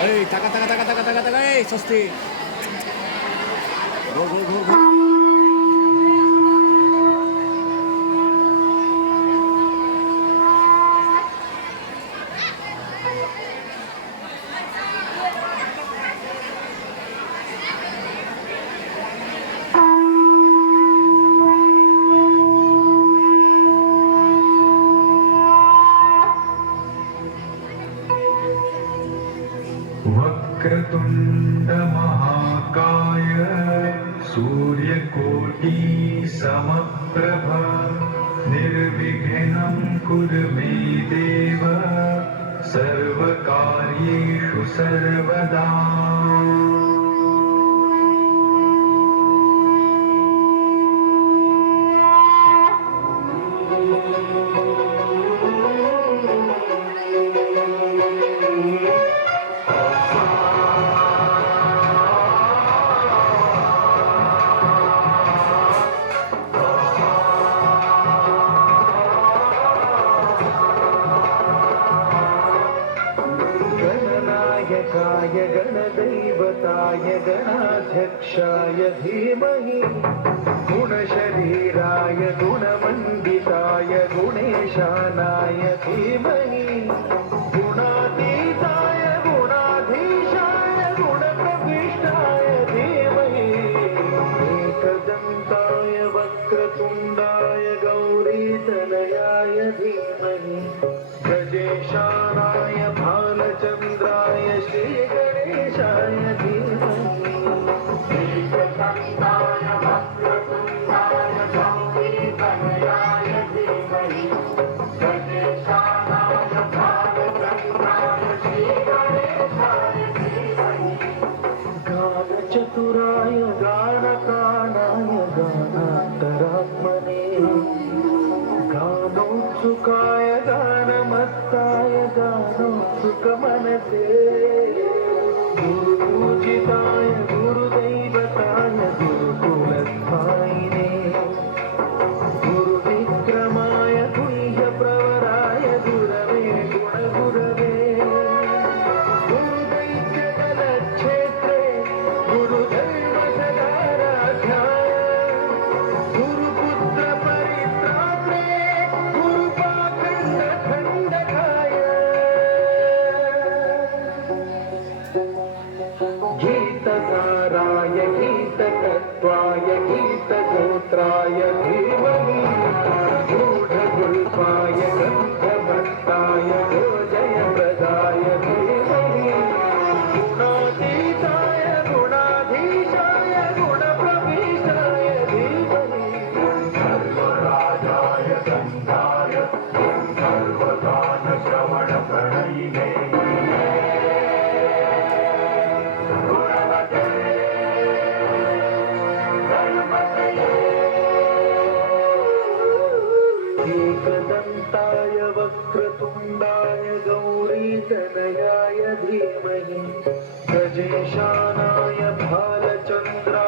Ê, taca, ê, sosti. Go. Vakratunda महाकाय सूर्यकोटि समप्रभ निर्विघ्नं कुरु मे देव सर्वकार्येषु सर्वदा। गणनायकाय गणदैवताय गणाध्यक्षाय धीमहि गुणशरीराय गुणमण्डिताय गुणेशानाय धीमहि गुणातीताय गुणाधीशाय गुणप्रविष्टाय धीमहि एकदन्ताय वक्रतुण्डाय गौरीतनयाय धीमहि गजेशानाय भालचन्द्राय श्रीगणेशाय धीमहि एकदन्ताय वक्रतुण्डाय गौरीतनयाय धीमहि गजेशानाय भालचन्द्राय श्रीगणेशाय धीमहि गानचतुराय गानप्राणाय गानान्तरात्मने गानोत्सुकाय गानमत्ताय गानोत्सुकमनसे गुरुपूजिताय गुरुदैवताय गुरुकुलस्थायिने गुरुविक्रमाय गुह्यप्रवराय गुरवे गुणगुरवे गुरुदैत्यकलक्षेत्रे गुरुदैवसदाराध्याय गुरुपुत्रपरित्रात्रे गुरुपाखण्डखण्डकाय गीतसाराय गीततत्त्वाय गीतगोत्राय धीमहि गूढगुल्पाय गन्धमत्ताय गोजयप्रदाय धीमहि गुणातीताय गुणाधीशाय गुणप्रविष्टाय धीमहि सर्वराजाय गन्धाय सर्वगानश्रवणप्रणयिने एकदन्ताय वक्रतुण्डाय गौरीतनयाय धीमहि गजेशानाय भालचन्द्राय